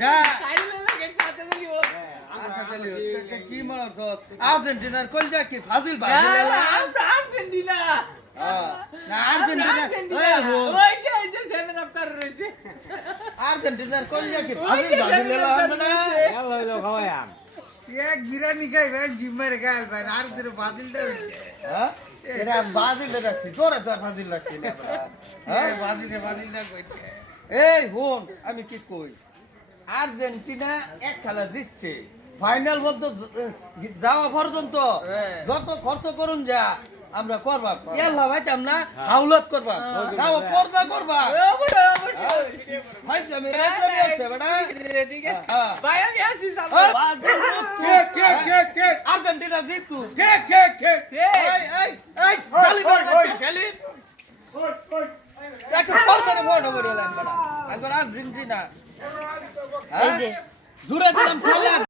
যা কাইলে লাগে কাতে বলিও কি মনে হচ্ছে আর্জেন্টিনার কলজা কি ফাজিল ভাই আমরা আর্জেন্টিনা না আর্জেন্টিনা ওই যে সেভেন আপ কর রয়েছে আর্জেন্টিনার কলজা কি ফাজিল ভাই আমরা হইলো খাওয়াম এক বিরিয়ানি খাই ভাই জিম মারে খাই ভাই আর তোর বাতিলটা হইছে হ্যাঁ এরা বাজিল রাখছি তোরা তো ফাজিল রাখছি না হ্যাঁ বাতিলটা কইছে এই হুন আমি কি কই আর্জেন্টিনা এক খেলা জিতছে ফাইনাল পর্যন্ত যাওয়া পর্যন্ত যত খরচ করুন যা আমরা করবা ইয়াল্লা ভাই আমরা হাউলত করবা যাও পর্দা করবা ভাই আমি রাজা আছে বেটা ঠিক আছে ভাই আমি আসি সামনে কে আর্জেন্টিনা জিতু কে এই খালি বল খালি দেখো সরকারে ভোট হবে বলেন বেটা আগর আর্জেন্টিনা হ্যাঁ জুড়ে দিলাম খেলা